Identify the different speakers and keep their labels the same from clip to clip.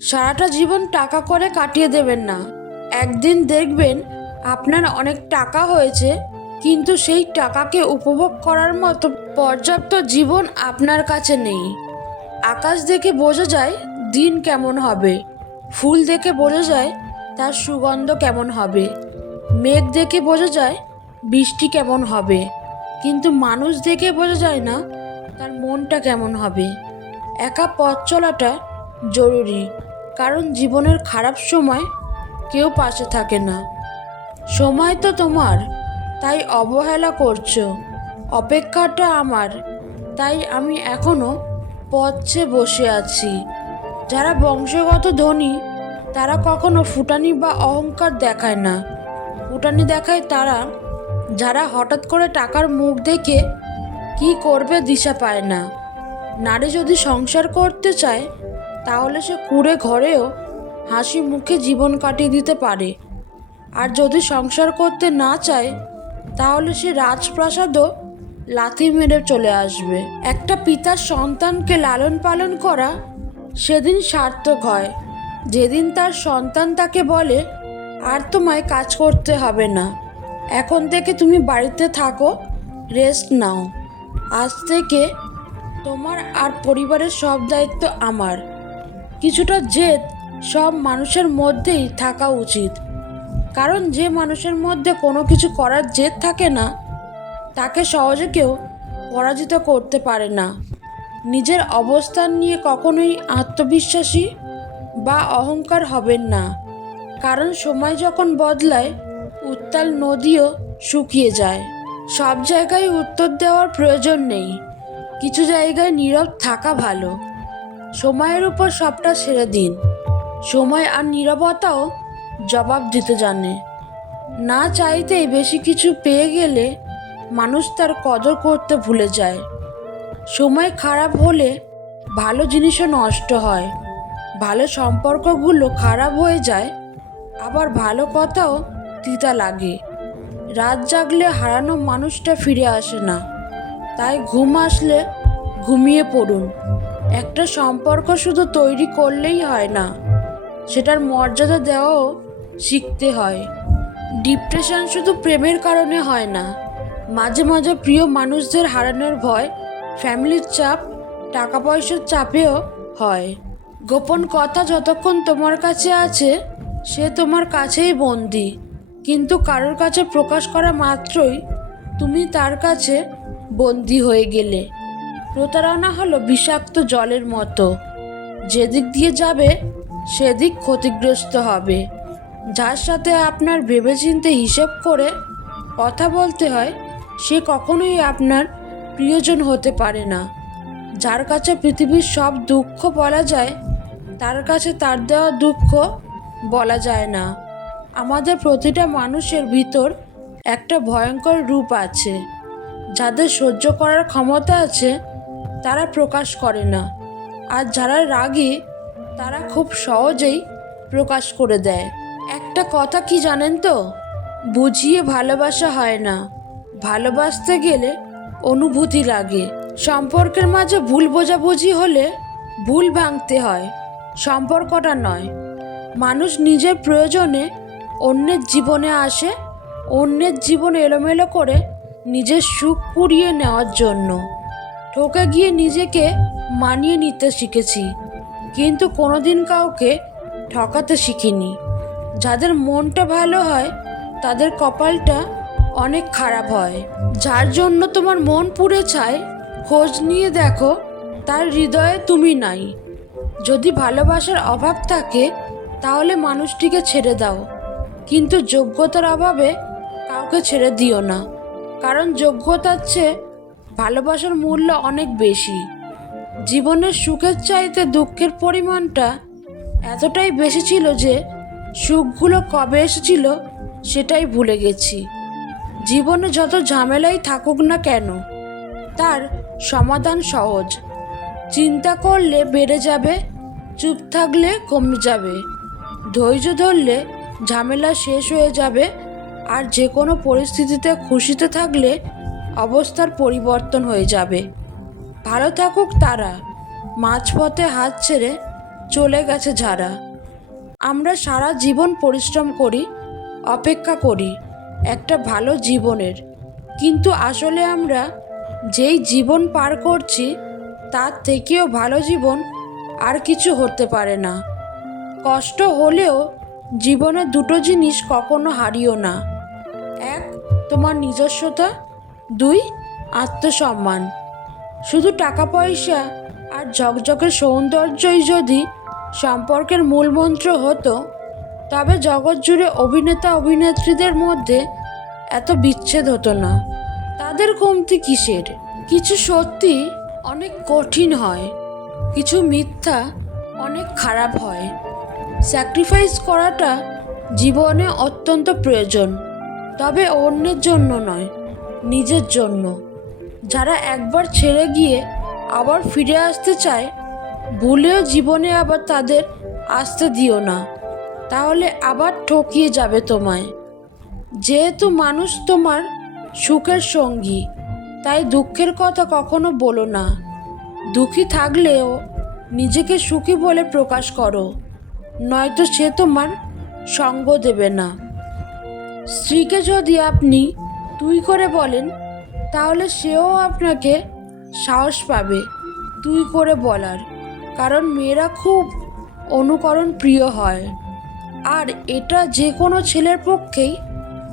Speaker 1: সারাটা জীবন টাকা করে কাটিয়ে দেবেন না। একদিন দেখবেন আপনার অনেক টাকা হয়েছে, কিন্তু সেই টাকাকে উপভোগ করার মতো পর্যাপ্ত জীবন আপনার কাছে নেই। আকাশ দেখে বোঝা যায় দিন কেমন হবে, ফুল দেখে বোঝা যায় তার সুগন্ধ কেমন হবে, মেঘ দেখে বোঝা যায় বৃষ্টি কেমন হবে, কিন্তু মানুষ দেখে বোঝা যায় না তার মনটা কেমন হবে। একা পথ চলাটা জরুরি। কারণ জীবনের খারাপ সময় কেউ পাশে থাকে না। সময় তো তোমার, তাই অবহেলা করছ। অপেক্ষাটা আমার, তাই আমি এখনও পথে বসে আছি। যারা বংশগত ধনী, তারা কখনো ফুটানি বা অহংকার দেখায় না। ফুটানি দেখায় তারা, যারা হঠাৎ করে টাকার মুখ দেখে কি করবে দিশা পায় না। নারী যদি সংসার করতে চায় তাহলে সে কুড়ে ঘরেও হাসি মুখে জীবন কাটিয়ে দিতে পারে। আর যদি সংসার করতে না চায়, তাহলে সে রাজপ্রাসাদও লাথি মেরে চলে আসবে। একটা পিতার সন্তানকে লালন পালন করা সেদিন সার্থক হয়। যেদিন তার সন্তান তাকে বলে, আর তোমায় কাজ করতে হবে না। এখন থেকে তুমি বাড়িতে থাকো, রেস্ট নাও। আজ থেকে তোমার আর পরিবারের সব দায়িত্ব আমার। কিছুটা জেদ সব মানুষের মধ্যেই থাকা উচিত। কারণ যে মানুষের মধ্যে কোনো কিছু করার জেদ থাকে না, তাকে সহজে কেউ পরাজিত করতে পারে না। নিজের অবস্থান নিয়ে কখনোই আত্মবিশ্বাসী বা অহংকার হবেন না। কারণ সময় যখন বদলায়, উত্তাল নদীও শুকিয়ে যায়। সব জায়গায় উত্তর দেওয়ার প্রয়োজন নেই। কিছু জায়গায় নীরব থাকা ভালো। সময়ের উপর সবটা ছেড়ে দিন। সময় আর নীরবতাও জবাব দিতে জানে। না চাইতেই বেশি কিছু পেয়ে গেলে মানুষ তার কদর করতে ভুলে যায়। সময় খারাপ হলে ভালো জিনিসও নষ্ট হয়। ভালো সম্পর্কগুলো খারাপ হয়ে যায়, আবার ভালো কথাও তিতা লাগে। রাত জাগলে হারানো মানুষটা ফিরে আসে না। তাই ঘুম আসলে ঘুমিয়ে পড়ুন। একটা সম্পর্ক শুধু তৈরি করলেই হয় না, সেটার মর্যাদা দেওয়াও শিখতে হয়। ডিপ্রেশন শুধু প্রেমের কারণে হয় না, মাঝে মাঝে প্রিয় মানুষদের হারানোর ভয়, ফ্যামিলির চাপ টাকা পয়সার চাপেও হয়। গোপন কথা যতক্ষণ তোমার কাছে আছে, সে তোমার কাছেই বন্দি, কিন্তু কারোর কাছে প্রকাশ করা মাত্রই তুমি তার কাছে বন্দি হয়ে গেলে। প্রতারণা হলো বিষাক্ত জলের মতো। যেদিক দিয়ে যাবে, সেদিক ক্ষতিগ্রস্ত হবে। যার সাথে আপনার ভেবেচিন্তে হিসেব করে কথা বলতে হয়, সে কখনোই আপনার প্রিয়জন হতে পারে না। যার কাছে পৃথিবীর সব দুঃখ বলা যায়, তার কাছে তার দেওয়া দুঃখ বলা যায় না। আমাদের প্রতিটা মানুষের ভিতর একটা ভয়ঙ্কর রূপ আছে। যাদের সহ্য করার ক্ষমতা আছে তারা প্রকাশ করে না। আর যারা রাগী, তারা খুব সহজেই প্রকাশ করে দেয়। একটা কথা কি জানেন তো? বুঝিয়ে ভালোবাসা হয় না। ভালোবাসতে গেলে অনুভূতি লাগে। সম্পর্কের মাঝে ভুল বোঝাবুঝি হলে ভুল ভাঙতে হয়। সম্পর্কটা নয়। মানুষ নিজের প্রয়োজনে অন্যের জীবনে আসে, অন্যের জীবন এলোমেলো করে নিজের সুখ কুড়িয়ে নেওয়ার জন্য। ঠকে গিয়ে নিজেকে মানিয়ে নিতে শিখেছি। কিন্তু কোনোদিন কাউকে ঠকাতে শিখিনি। যাদের মনটা ভালো হয়, তাদের কপালটা অনেক খারাপ হয়। যার জন্য তোমার মন পুড়ে চায় খোঁজ নিয়ে দেখো, তার হৃদয়ে তুমি নাই। যদি ভালোবাসার অভাব থাকে, তাহলে মানুষটিকে ছেড়ে দাও। কিন্তু যোগ্যতার অভাবে কাউকে ছেড়ে দিও না। কারণ যোগ্যতার চেয়ে ভালোবাসার মূল্য অনেক বেশি। জীবনের সুখের চাইতে দুঃখের পরিমাণটা এতটাই বেশি ছিল যে, সুখগুলো কবে এসেছিল সেটাই ভুলে গেছি। জীবনে যত ঝামেলাই থাকুক না কেন, তার সমাধান সহজ। চিন্তা করলে বেড়ে যাবে, চুপ থাকলে কমে যাবে। ধৈর্য ধরলে ঝামেলা শেষ হয়ে যাবে, আর যে কোনো পরিস্থিতিতে খুশিতে থাকলে অবস্থার পরিবর্তন হয়ে যাবে। ভালো থাকুক তারা। মাঝপথে হাত ছেড়ে চলে গেছে যারা। আমরা সারা জীবন পরিশ্রম করি, অপেক্ষা করি, একটা ভালো জীবনের। কিন্তু আসলে আমরা যেই জীবন পার করছি, তার থেকেও ভালো জীবন আর কিছু হতে পারে না। কষ্ট হলেও জীবনে দুটো জিনিস কখনো হারিও না। এক, তোমার নিজস্বতা দুই, আত্মসম্মান। শুধু টাকা পয়সা আর ঝকঝকে সৌন্দর্যই যদি সম্পর্কের মূলমন্ত্র হতো, তবে জগৎ জুড়ে অভিনেতা, অভিনেত্রীদের মধ্যে এত বিচ্ছেদ হতো না। তাদের কমতি কিসের? কিছু সত্যি অনেক কঠিন হয়, কিছু মিথ্যা অনেক খারাপ হয়। স্যাক্রিফাইস করাটা জীবনে অত্যন্ত প্রয়োজন, তবে অন্যের জন্য নয়। নিজের জন্য। যারা একবার ছেড়ে গিয়ে আবার ফিরে আসতে চায়, ভুলেও জীবনে আবার তাদের আসতে দিও না। তাহলে আবার ঠকিয়ে যাবে তোমায়। যেহেতু মানুষ তোমার সুখের সঙ্গী, তাই দুঃখের কথা কখনো বলো না। দুঃখী থাকলেও নিজেকে সুখী বলে প্রকাশ করো, নয়তো সে তোমার সঙ্গ দেবে না। স্ত্রীকে যদি আপনি তুই করে বলেন, তাহলে সেও আপনাকে সাহস পাবে, তুই করে বলার। কারণ মেয়েরা খুব অনুকরণ প্রিয় হয়। আর এটা যে কোনো ছেলের পক্ষেই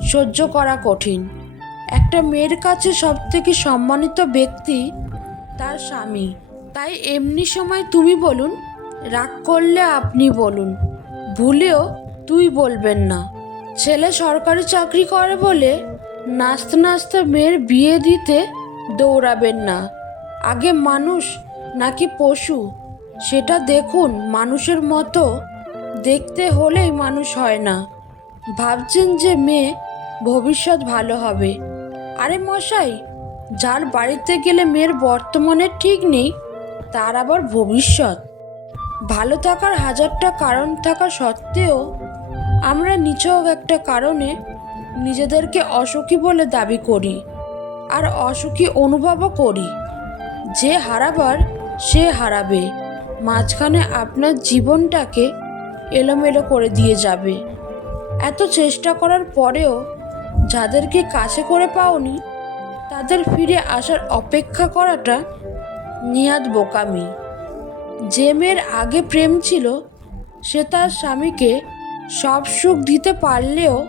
Speaker 1: সহ্য করা কঠিন। একটা মেয়ের কাছে সবথেকে সম্মানিত ব্যক্তি তার স্বামী। তাই এমনি সময় তুমি বলুন, রাগ করলে আপনি বলুন, ভুলেও তুই বলবেন না। ছেলে সরকারি চাকরি করে বলে নাচতে নাচতে মেয়ের বিয়ে দিতে দৌড়াবেন না। আগে মানুষ নাকি পশু? সেটা দেখুন মানুষের মতো। দেখতে হলেই মানুষ হয় না। ভাবছেন যে মেয়ে ভবিষ্যৎ ভালো হবে। আরে মশাই, যার বাড়িতে গেলে মেয়ের বর্তমানে ঠিক নেই, তার আবার ভবিষ্যৎ। ভালো থাকার হাজারটা কারণ থাকা সত্ত্বেও আমরা নিছক একটা কারণে নিজেদেরকে অসুখী বলে দাবি করি আর অসুখী অনুভবও করি। যে হারাবার, সে হারাবে। মাঝখানে আপনার জীবনটাকে এলোমেলো করে দিয়ে যাবে। এত চেষ্টা করার পরেও যাদেরকে কাছে করে পাওনি, তাদের ফিরে আসার অপেক্ষা করাটা নিয়াদ বোকামি। যে মেয়ের আগে প্রেম ছিল, সে তার স্বামীকে সব সুখ দিতে পারলেও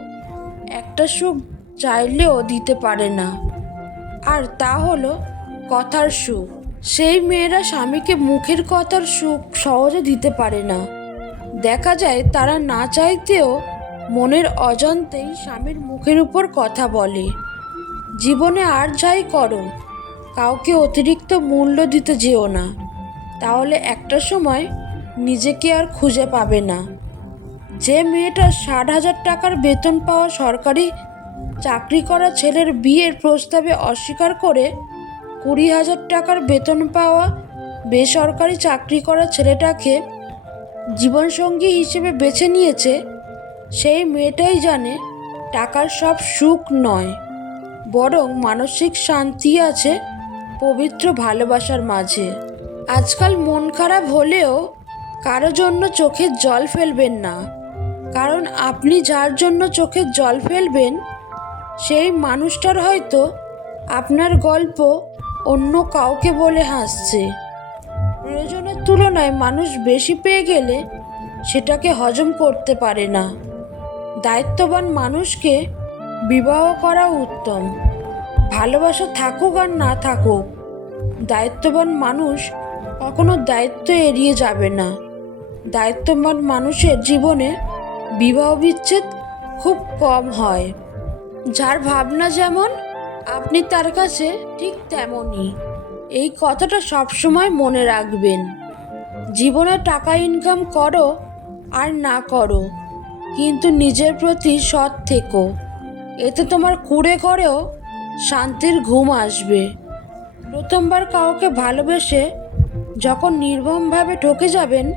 Speaker 1: একটা সুখ চাইলেও দিতে পারে না। আর তা হলো কথার সুখ। সেই মেয়েরা স্বামীকে মুখের কথার সুখ সহজে দিতে পারে না। দেখা যায় তারা না চাইতেও মনের অজান্তেই স্বামীর মুখের উপর কথা বলে। জীবনে আর যাই করো, কাউকে অতিরিক্ত মূল্য দিতে যেও না। তাহলে একটা সময় নিজেকে আর খুঁজে পাবে না। যে মেয়েটা ষাট হাজার টাকার বেতন পাওয়া সরকারি চাকরি করা ছেলের বিয়ের প্রস্তাবে অস্বীকার করে কুড়ি হাজার টাকার বেতন পাওয়া বেসরকারি চাকরি করা ছেলেটাকে জীবনসঙ্গী হিসেবে বেছে নিয়েছে, সেই মেয়েটাই জানে টাকার সব সুখ নয়, বরং মানসিক শান্তি আছে পবিত্র ভালোবাসার মাঝে। আজকাল মন খারাপ হলেও কারও জন্য চোখের জল ফেলবেন না। কারণ আপনি যার জন্য চোখের জল ফেলবেন, সেই মানুষটার হয়তো আপনার গল্প অন্য কাউকে বলে হাসছে। প্রয়োজনের তুলনায় মানুষ বেশি পেয়ে গেলে সেটাকে হজম করতে পারে না। দায়িত্ববান মানুষকে বিবাহ করা উত্তম। ভালোবাসা থাকুক আর না থাকুক, দায়িত্ববান মানুষ কখনো দায়িত্ব এড়িয়ে যাবে না। দায়িত্ববান মানুষের জীবনে বিবাহ বিচ্ছেদ খুব কম হয়। যার ভাবনা যেমন, আপনি তার কাছে ঠিক তেমনই। এই কথাটা সবসময় মনে রাখবেন। জীবনে টাকা ইনকাম করো আর না করো, কিন্তু নিজের প্রতি সৎ থেকো। এতে তোমার কুড়ে করেও শান্তির ঘুম আসবে। প্রথমবার কাউকে ভালোবেসে যখন নির্মমভাবে ঠকে যাবেন,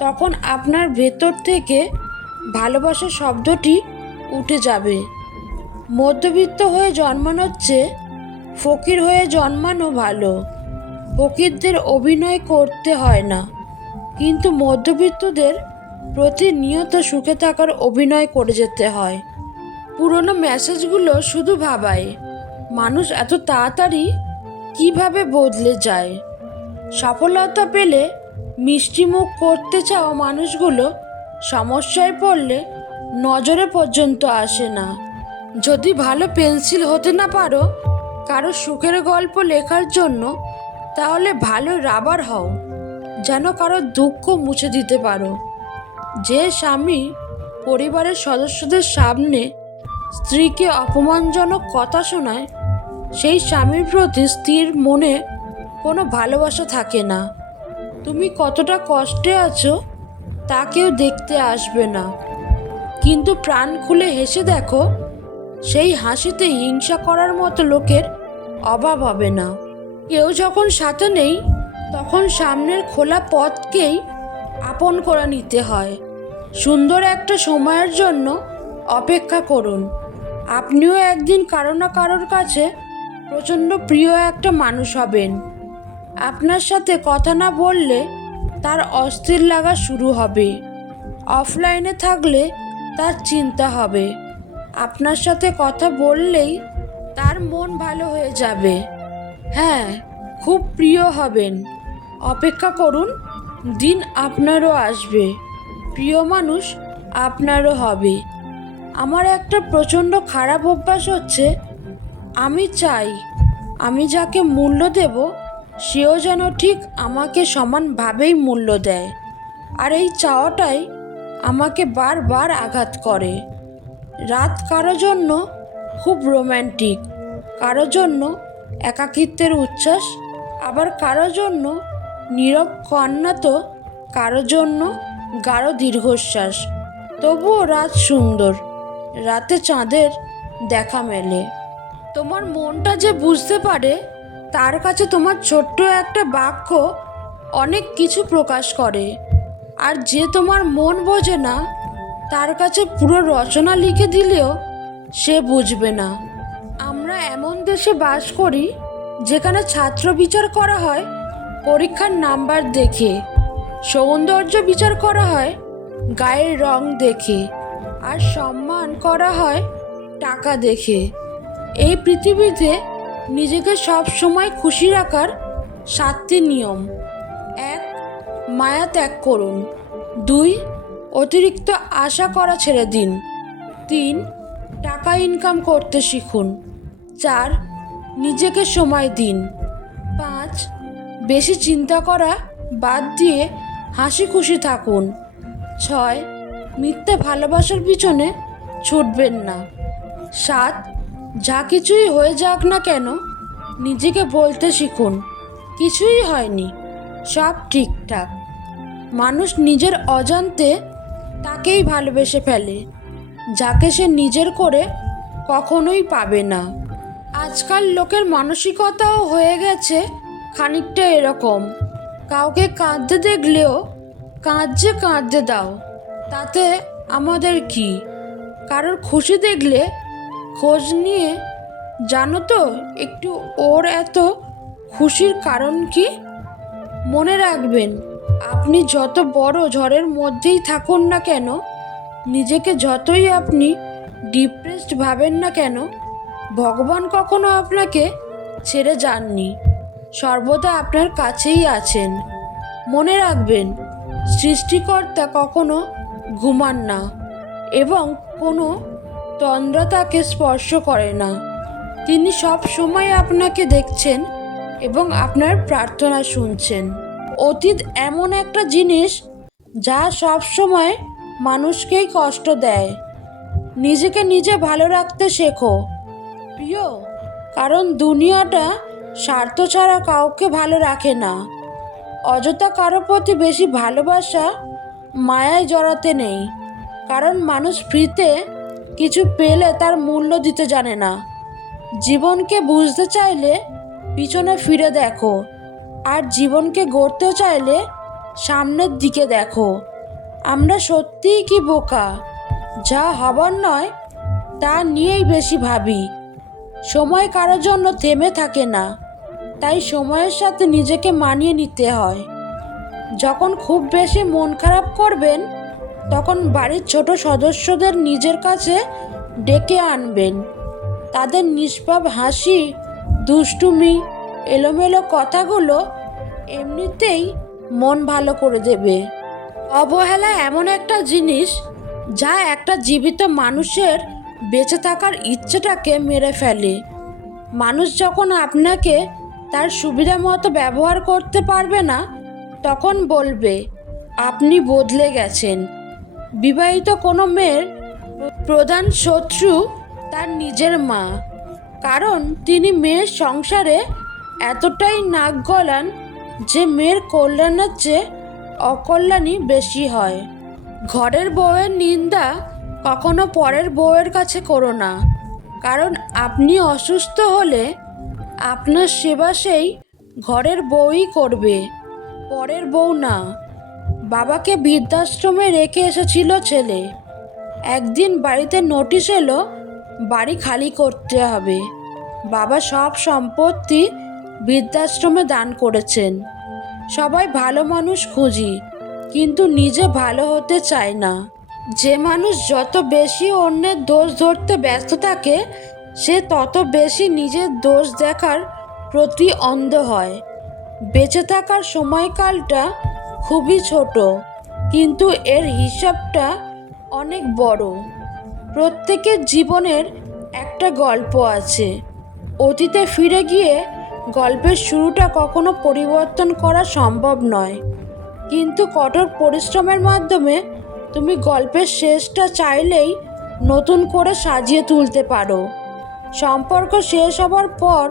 Speaker 1: তখন আপনার ভেতর থেকে ভালোবাসা শব্দটি উঠে যাবে। মধ্যবিত্ত হয়ে জন্মানোর চেয়ে ফকির হয়ে জন্মানো ভালো। ফকিরদের অভিনয় করতে হয় না। কিন্তু মধ্যবিত্তদের প্রতিনিয়ত সুখে থাকার অভিনয় করে যেতে হয়। পুরনো মেসেজগুলো শুধু ভাবায়, মানুষ এত তাড়াতাড়ি কীভাবে বদলে যায়? সফলতা পেলে মিষ্টিমুখ করতে চাও মানুষগুলো সমস্যায় পড়লে নজরে পর্যন্ত আসে না। যদি ভালো পেন্সিল হতে না পারো, কারও সুখের গল্প লেখার জন্য, তাহলে ভালো রাবার হও, যেন কারও দুঃখ মুছে দিতে পারো। যে স্বামী পরিবারের সদস্যদের সামনে স্ত্রীকে অপমানজনক কথা শোনায়, সেই স্বামীর প্রতি স্ত্রীর মনে কোনো ভালোবাসা থাকে না। তুমি কতটা কষ্টে আছো তা কেউ দেখতে আসবে না। কিন্তু প্রাণ খুলে হেসে দেখো, সেই হাসিতে হিংসা করার মতো লোকের অভাব হবে না। কেউ যখন সাথে নেই, তখন সামনের খোলা পথকেই আপন করে নিতে হয়। সুন্দর একটা সময়ের জন্য অপেক্ষা করুন। আপনিও একদিন কারও না কারোর কাছে প্রচণ্ড প্রিয় একটা মানুষ হবেন। আপনার সাথে কথা না বললে তার অস্থির লাগা শুরু হবে। অফলাইনে থাকলে তার চিন্তা হবে। আপনার সাথে কথা বললেই তার মন ভালো হয়ে যাবে। হ্যাঁ খুব প্রিয় হবেন। অপেক্ষা করুন, দিন আপনারও আসবে। প্রিয় মানুষ আপনারও হবে। আমার একটা প্রচণ্ড খারাপ অভ্যাস হচ্ছে, আমি চাই, আমি যাকে মূল্য দেব সেও যেন ঠিক আমাকে সমানভাবেই মূল্য দেয় আর এই চাওয়াটাই আমাকে বারবার আঘাত করে। রাত কারও জন্য খুব রোম্যান্টিক কারও জন্য একাকিত্বের উচ্ছ্বাস, আবার কারও জন্য নীরব কন্যা তো কারও জন্য গাঢ় দীর্ঘশ্বাস। তবুও রাত সুন্দর, রাতে চাঁদের দেখা মেলে। তোমার মনটা যে বুঝতে পারে তার কাছে তোমার ছোট্ট একটা বাক্য অনেক কিছু প্রকাশ করে। আর যে তোমার মন বোঝে না, তার কাছে পুরো রচনা লিখে দিলেও সে বুঝবে না। আমরা এমন দেশে বাস করি, যেখানে ছাত্র বিচার করা হয় পরীক্ষার নাম্বার দেখে, সৌন্দর্য বিচার করা হয় গায়ের রং দেখে, আর সম্মান করা হয় টাকা দেখে। এই পৃথিবীতে নিজেকে সব সময় খুশি রাখার সাতটি নিয়ম। এক, মায়া ত্যাগ করুন। দুই, অতিরিক্ত আশা করা ছেড়ে দিন। তিন, টাকা ইনকাম করতে শিখুন। চার, নিজেকে সময় দিন। পাঁচ, বেশি চিন্তা করা বাদ দিয়ে হাসি খুশি থাকুন। ছয়, মিথ্যে ভালোবাসার পিছনে ছুটবেন না। সাত যা কিছুই হয়ে যাক না কেন, নিজেকে বলতে শিখুন। কিছুই হয়নি, সব ঠিকঠাক। মানুষ নিজের অজান্তে তাকেই ভালোবেসে ফেলে, যাকে সে নিজের করে কখনোই পাবে না। আজকাল লোকের মানসিকতাও হয়ে গেছে খানিকটা এরকম। কাউকে কাঁদতে দেখলেও কাঁদছে কাঁদতে দাও, তাতে আমাদের কি? কারোর খুশি দেখলে খোঁজ নিয়ে, জানো তো একটু ওর এত খুশির কারণ কি? মনে রাখবেন, আপনি যত বড় ঝড়ের মধ্যেই থাকুন না কেন, নিজেকে যতই আপনি ডিপ্রেসড ভাবেন না কেন, ভগবান কখনো আপনাকে ছেড়ে যাননি। সর্বদা আপনার কাছেই আছেন। মনে রাখবেন, সৃষ্টিকর্তা কখনো ঘুমান না এবং কোনো তন্দ্রা তাকে স্পর্শ করে না। তিনি সব সময় আপনাকে দেখছেন এবং আপনার প্রার্থনা শুনছেন। অতীত এমন একটা জিনিস যা সব সময় মানুষকেই কষ্ট দেয়। নিজেকে নিজে ভালো রাখতে শেখো। প্রিয়, কারণ দুনিয়াটা স্বার্থ ছাড়া কাউকে ভালো রাখে না। অযথা কারও প্রতি বেশি ভালোবাসা মায়ায় জড়াতে নেই। কারণ মানুষ ফ্রিতে কিছু পেলে তার মূল্য দিতে জানে না। জীবনকে বুঝতে চাইলে পিছনে ফিরে দেখো, আর জীবনকে গড়তে চাইলে সামনের দিকে দেখো। আমরা সত্যিই কি বোকা? যা হবার নয়, তা নিয়েই বেশি ভাবি। সময় কারোর জন্য থেমে থাকে না, তাই সময়ের সাথে নিজেকে মানিয়ে নিতে হয়। যখন খুব বেশি মন খারাপ করবেন তখন বাড়ির ছোট সদস্যদের নিজের কাছে ডেকে আনবেন। তাদের নিষ্পাপ হাসি, দুষ্টুমি, এলোমেলো কথাগুলো এমনিতেই মন ভালো করে দেবে। অবহেলা এমন একটা জিনিস যা একটা জীবিত মানুষের বেঁচে থাকার ইচ্ছেটাকে মেরে ফেলে। মানুষ যখন আপনাকে তার সুবিধা মতো ব্যবহার করতে পারবে না, তখন বলবে, আপনি বদলে গেছেন। বিবাহিত কোনো মেয়ের প্রধান শত্রু তার নিজের মা। কারণ তিনি মেয়ের সংসারে এতটাই নাক গলান যে মেয়ের কল্যাণের চেয়ে অকল্যাণই বেশি হয়। ঘরের বউয়ের নিন্দা কখনো পরের বউয়ের কাছে করো না। কারণ আপনি অসুস্থ হলে আপনার সেবা সেই ঘরের বউই করবে, পরের বউ না। বাবাকে বৃদ্ধাশ্রমে রেখে এসেছিল ছেলে। একদিন বাড়িতে নোটিশ এলো, বাড়ি খালি করতে হবে। বাবা সব সম্পত্তি বৃদ্ধাশ্রমে দান করেছেন। সবাই ভালো মানুষ খুঁজি, কিন্তু নিজে ভালো হতে চায় না। যে মানুষ যত বেশি অন্যের দোষ ধরতে ব্যস্ত থাকে, সে তত বেশি নিজের দোষ দেখার প্রতি অন্ধ হয়। বেঁচে থাকার সময়কালটা খুবই ছোট, কিন্তু এর হিসাবটা অনেক বড়। প্রত্যেকের জীবনের একটা গল্প আছে। অতীতে ফিরে গিয়ে গল্পের শুরুটা কখনো পরিবর্তন করা সম্ভব নয়। কিন্তু কঠোর পরিশ্রমের মাধ্যমে তুমি গল্পের শেষটা চাইলেই নতুন করে সাজিয়ে তুলতে পারো। সম্পর্ক শেষ হবার পর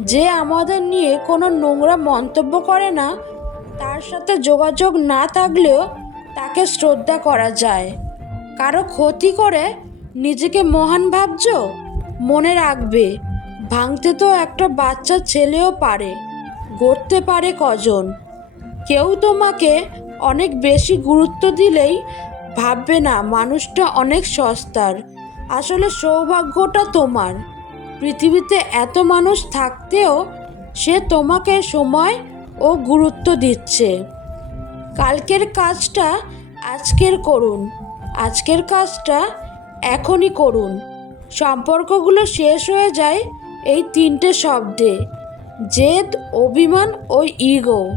Speaker 1: যে আমাদের নিয়ে কোনো নোংরা মন্তব্য করে না তার সাথে যোগাযোগ না থাকলেও তাকে শ্রদ্ধা করা যায়। কারও ক্ষতি করে নিজেকে মহান ভাবছ, মনে রাখবে, ভাঙতে তো একটা বাচ্চা ছেলেও পারে, গড়তে পারে কজন। কেউ তোমাকে অনেক বেশি গুরুত্ব দিলেই ভাববে না, মানুষটা অনেক সস্তার। আসলে সৌভাগ্যটা তোমার। পৃথিবীতে এত মানুষ থাকতেও সে তোমাকে সময় ও গুরুত্ব দিচ্ছে। কালকের কাজটা আজকের করুন। আজকের কাজটা এখনই করুন। সম্পর্কগুলো শেষ হয়ে যায় এই তিনটে শব্দে। জেদ, অভিমান ও ইগো।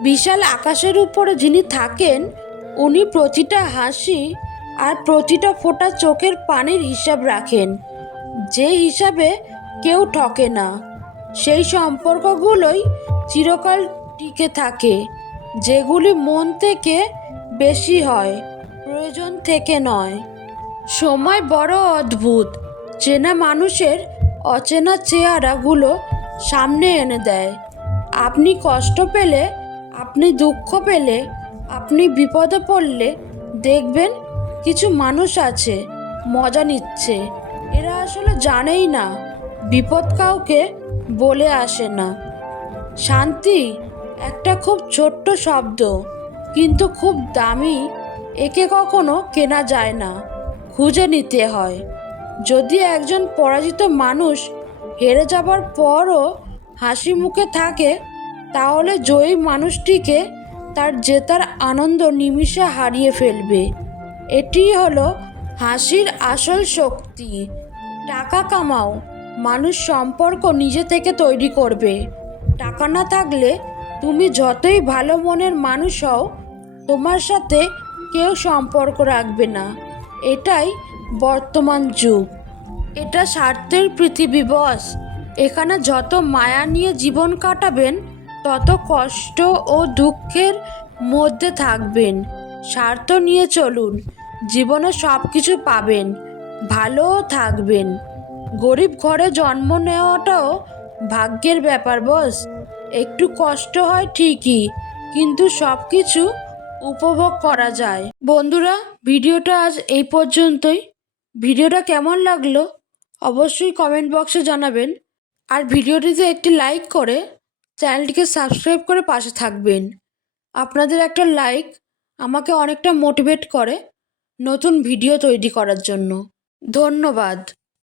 Speaker 1: বিশাল আকাশের উপরে যিনি থাকেন, উনি প্রতিটা হাসি আর প্রতিটা ফোঁটা চোখের পানির হিসাব রাখেন। যে হিসাবে কেউ ঠকে না। সেই সম্পর্কগুলোই চিরকাল টিকে থাকে, যেগুলি মন থেকে বেশি হয়, প্রয়োজন থেকে নয়। সময় বড় অদ্ভুত, চেনা মানুষের অচেনা চেহারাগুলো সামনে এনে দেয়। আপনি কষ্ট পেলে, আপনি দুঃখ পেলে, আপনি বিপদে পড়লে দেখবেন কিছু মানুষ আছে, মজা নিচ্ছে। এরা আসলে জানেই না, বিপদ কাউকে বলে আসে না। শান্তি একটা খুব ছোট্ট শব্দ, কিন্তু খুব দামি, একে কখনো কেনা যায় না। খুঁজে নিতে হয়। যদি একজন পরাজিত মানুষ হেরে যাবার পরও হাসি মুখে থাকে, তাহলে জয়ী মানুষটিকে তার জেতার আনন্দ নিমিষে হারিয়ে ফেলবে। এটি হলো হাসির আসল শক্তি। টাকা কামাও, মানুষ সম্পর্ক নিজে থেকে তৈরি করবে। টাকা না থাকলে তুমি যতই ভালো মনের মানুষ হও, তোমার সাথে কেউ সম্পর্ক রাখবে না। এটাই বর্তমান যুগ। এটা স্বার্থের পৃথিবী, বস। এখানে যত মায়া নিয়ে জীবন কাটাবেন, তত কষ্ট ও দুঃখের মধ্যে থাকবেন। স্বার্থ নিয়ে চলুন, জীবনে সব কিছু পাবেন, ভালোও থাকবেন। গরিব ঘরে জন্ম নেওয়াটাও ভাগ্যের ব্যাপার, বস। একটু কষ্ট হয় ঠিকই, কিন্তু সব কিছু উপভোগ করা যায়। বন্ধুরা, ভিডিওটা আজ এই পর্যন্তই। ভিডিওটা কেমন লাগল অবশ্যই কমেন্ট বক্সে জানাবেন। আর ভিডিওটিতে একটি লাইক করে চ্যানেলটিকে সাবস্ক্রাইব করে পাশে থাকবেন। আপনাদের একটা লাইক আমাকে অনেকটা মোটিভেট করে নতুন ভিডিও তৈরি করার জন্য। ধন্যবাদ।